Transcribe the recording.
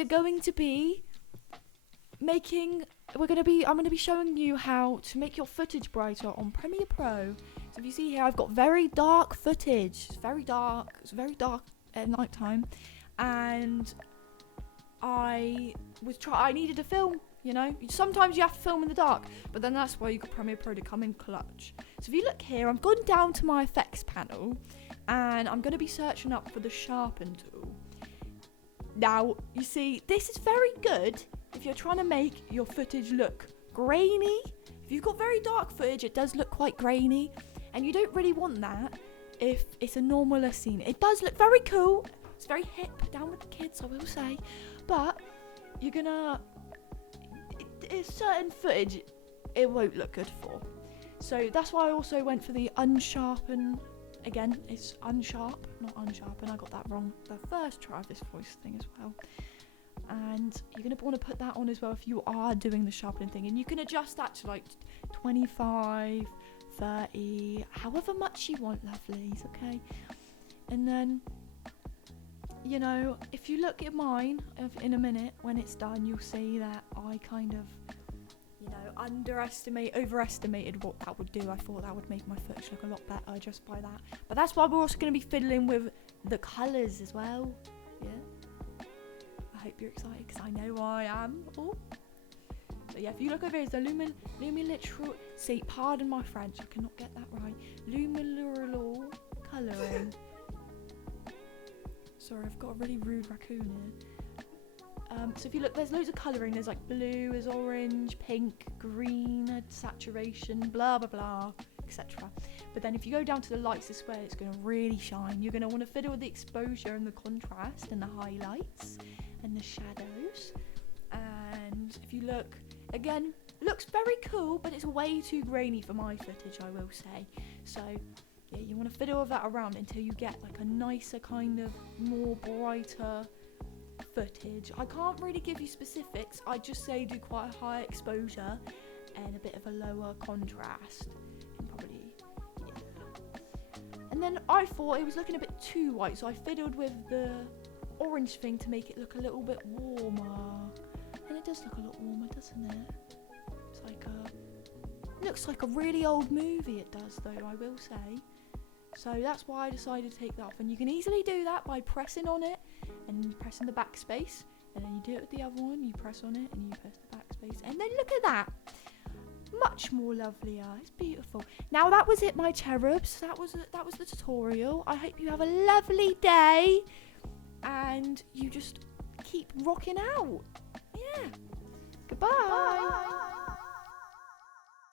we are going to be I'm going to be showing you how to make your footage brighter on Premiere Pro. So if you see here, I've got very dark footage. It's very dark at night time, and I needed to film. You know, sometimes you have to film in the dark, but then that's why you got Premiere Pro to come in clutch. So if you look here, I've gone down to my effects panel, and I'm going to be searching up for the sharpen tool. Now, you see, this is very good if you're trying to make your footage look grainy. If you've got very dark footage, it does look quite grainy, and you don't really want that if it's a normaler scene. It does look very cool. It's very hip, down with the kids, I will say, but you're gonna... It's certain footage it won't look good for. So that's why I also went for the unsharpen. Again, it's unsharp, not unsharpen. I got that wrong the first try of this voice thing as well. And you're going to want to put that on as well if you are doing the sharpening thing. And you can adjust that to like 25, 30, however much you want, lovelies, okay? And then, you know, if you look at mine in a minute when it's done, you'll see that I kind of, you know, overestimated what that would do. I thought that would make my footage look a lot better just by that. But that's why we're also going to be fiddling with the colours as well. Yeah. I hope you're excited because I know I am. Oh. So yeah, if you look over here, it's the lumiliteral. See, pardon my French, I cannot get that right. Lumiliteral colouring. Sorry, I've got a really rude raccoon here. So if you look, there's loads of colouring. There's like blue, there's orange, pink, green, saturation, blah, blah, blah, etc. But then if you go down to the lights, this is where it's going to really shine. You're going to want to fiddle with the exposure and the contrast and the highlights and the shadows. And if you look, again, looks very cool, but it's way too grainy for my footage, I will say. So yeah, you want to fiddle with that around until you get like a nicer kind of more brighter footage. I can't really give you specifics. I just say do quite a high exposure and a bit of a lower contrast. And probably, yeah. And then I thought it was looking a bit too white, so I fiddled with the orange thing to make it look a little bit warmer. And it does look a lot warmer, doesn't it? It's like looks like a really old movie, it does though, I will say. So that's why I decided to take that off. And you can easily do that by pressing on it and pressing the backspace. And then you do it with the other one, you press on it and you press the backspace. And then look at that. Much more lovelier. It's beautiful. Now that was it, my cherubs. That was the tutorial. I hope you have a lovely day. And you just keep rocking out. Yeah.